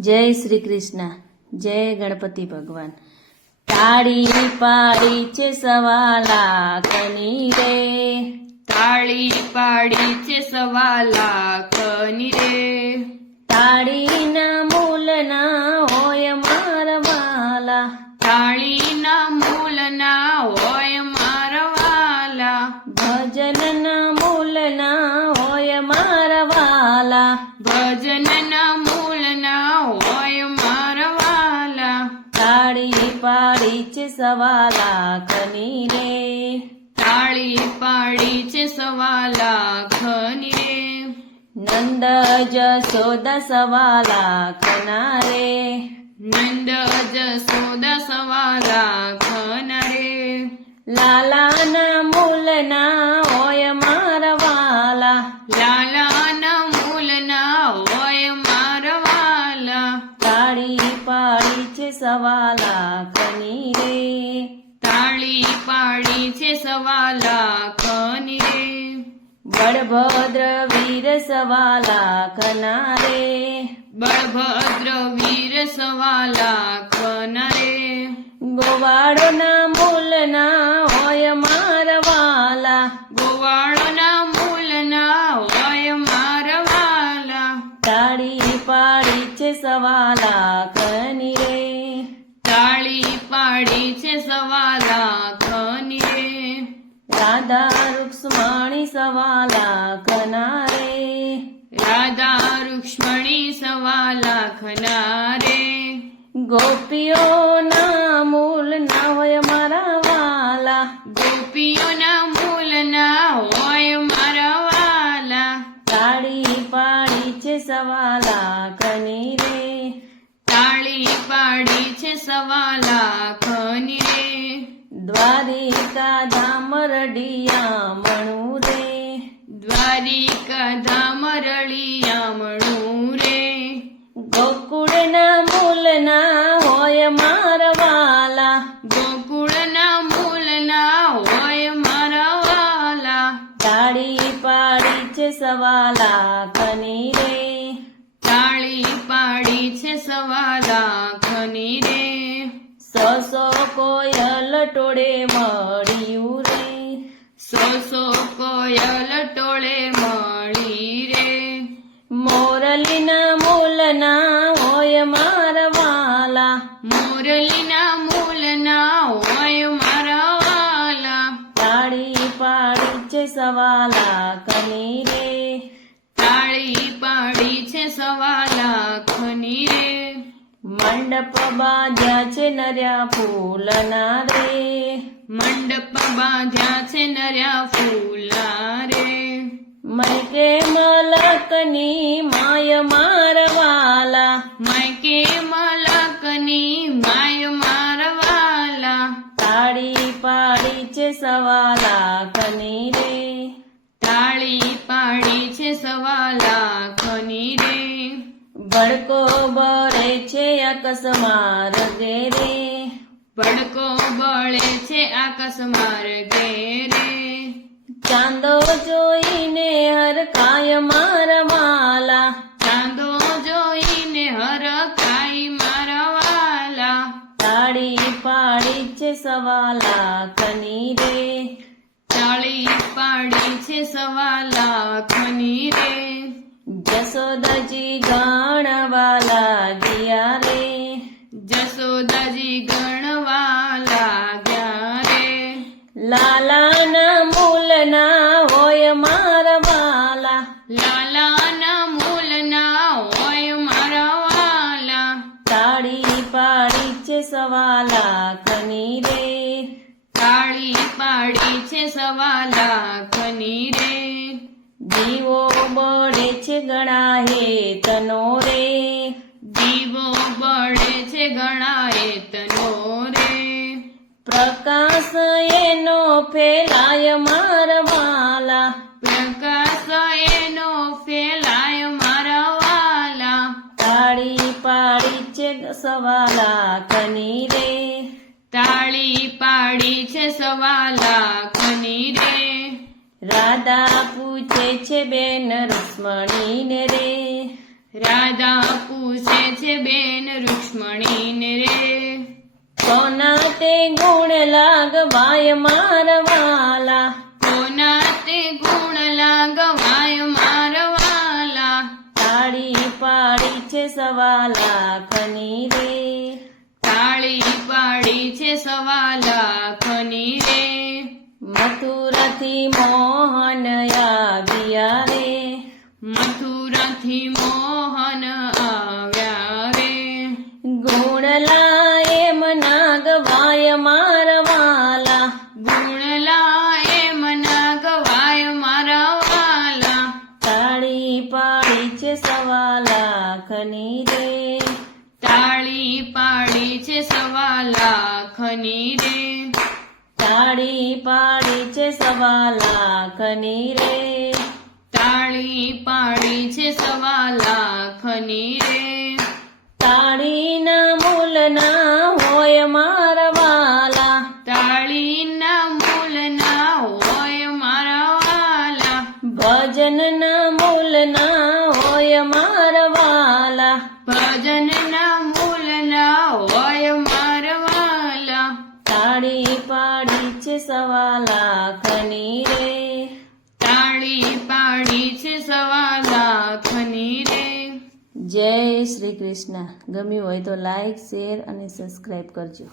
જય શ્રી કૃષ્ણ જય ગણપતિ ભગવાન. તાળી પાડી છે સવા લાખની રે. તાળી પાડી છે સવા લાખની રે. તાળીના મૂલના હોય મારા વાલા. તાળીના મૂલના હોય મારા વાલા. ભજનના મૂલના હોય મારા વાલા. ભજનના પાડી છે સવા લાખની રે તાળી પાડી છે સવા લાખની રે નંદ જસોદા સવા લાખના રે નંદ જસોદા સવા લાખના રે તાળી પાડી છે સવા લાખની રે. તાળી પાડી છે સવા લાખની રે. બળભદ્ર વીર સવા લાખના રે. બળભદ્ર વીર સવા લાખના રે. ગોવાળોના મૂલના હોય મારા વાલા. ગોવાળોના મૂલના હોય મારા વાલા. તાળી પાડી છે સવા લાખની રૂક્ષ્મણી સવા લાખના રે રાધા રૂક્ષ્મણી સવા લાખના રે ગોપીઓના મૂલ ના હોય મારા વાલા. ગોપીઓના મૂલના હોય મારા વાલા. તાળી પાડી છે સવા લાખની રે તાળી પાડી છે સવા દ્વારિકા ધામરડિયા મણું રે. દ્વારિકા ધામરડિયા રળિયામણું રે. ગોકુળના મૂલના હોય મારા વાલા ગોકુળના મૂલના હોય મારા વાલા તાળી પાડી છે સવાલા કની રે તાળી પાડી છે સવાલા લાખની રે કોયલ ટોળે મળ્યું રે સો સો કોયલ ટોળે મળી રે. મોરલીના મૂલના હોય મારા વાલા. મોરલીના મૂલના હોય મારા વાલા. તાળી પાડી છે સવાલા કની રે. તાળી પાડી છે સવા લાખની રે મંડપ બાંધ્યા છે નર્યા ફૂલના રે. મંડપ બાંધ્યા છે નર્યા ફૂલા રે. મૈકે મલકની માય મારવાલા. મૈકે મલકની માય મારવાલા. તાળી પાડી છે સવા લાખની. ભડકો બળે છે આકાશ ઘેરે. પડકો ભડકો બળે છે આકાશ ઘેરે. ચાંદો જોઈને હર કાય મારા વાલા. ચાંદો જોઈને હર કાય મારા વાલા. તાળી પાડી છે સવા લાખની રે તાળી પાડી છે સવા લાખની રે જસોદાજી ગણવાલા ગયા રે. જસોદાજી ગણવા લાગ્યા રે. લાલાના મૂલના હોય મારા વાલા. લાલાના મૂલના હોય મારા વાલા. તાળી પાડી છે સવાલા કની રે. તાળી પાડી છે સવાલા કની રે. જીવો બળે છે ગણા હે તનો રે. દીવો બળે છે ગણાય તનો રે. પ્રકાશ એનો ફેલાય મારવાલા. પ્રકાશ એનો ફેલાય મારવાલા. તાળી પાડી છે સવાલા કની રે તાળી પાડી છે સવાલા કની રે રાધા પૂછે છે બેન રૂક્ષ્મણીને રે. રાધા પૂછે છે બેન રૂક્ષ્મણીને રે. કોના તે ગુણ લાગવાય મારવાલા કોના તે ગુણ લાગવાય મારવાલા તાળી પાડી છે સવા લાખની રે. તાળી પાડી છે સવા મથુરાથી મોહન આવ્યા રે. મથુરાથી મોહન આવ્યા રે. ગુણ લાય મનાગવાય મારવાલા. ગુણલા એમ ના ગવાય મારા વાલા તાળી પાડી છે સવા લાખની રે. તાળી પાડી છે સવા લાખની રે તાળી પાડી છે સવા લાખની રે તાળી પાડી છે સવા લાખની રે તાળીના મૂલ ના હોય મારવાલા તાળીના મૂલ ના હોય મારા વાલા. ભજનના મૂલ ના હોય મારવાલા લાખની રે તાળી પાડી છે સવા લાખની રે. જય શ્રી કૃષ્ણ. ગમ્યું હોય તો લાઈક શેર અને સબસ્ક્રાઈબ કરજો.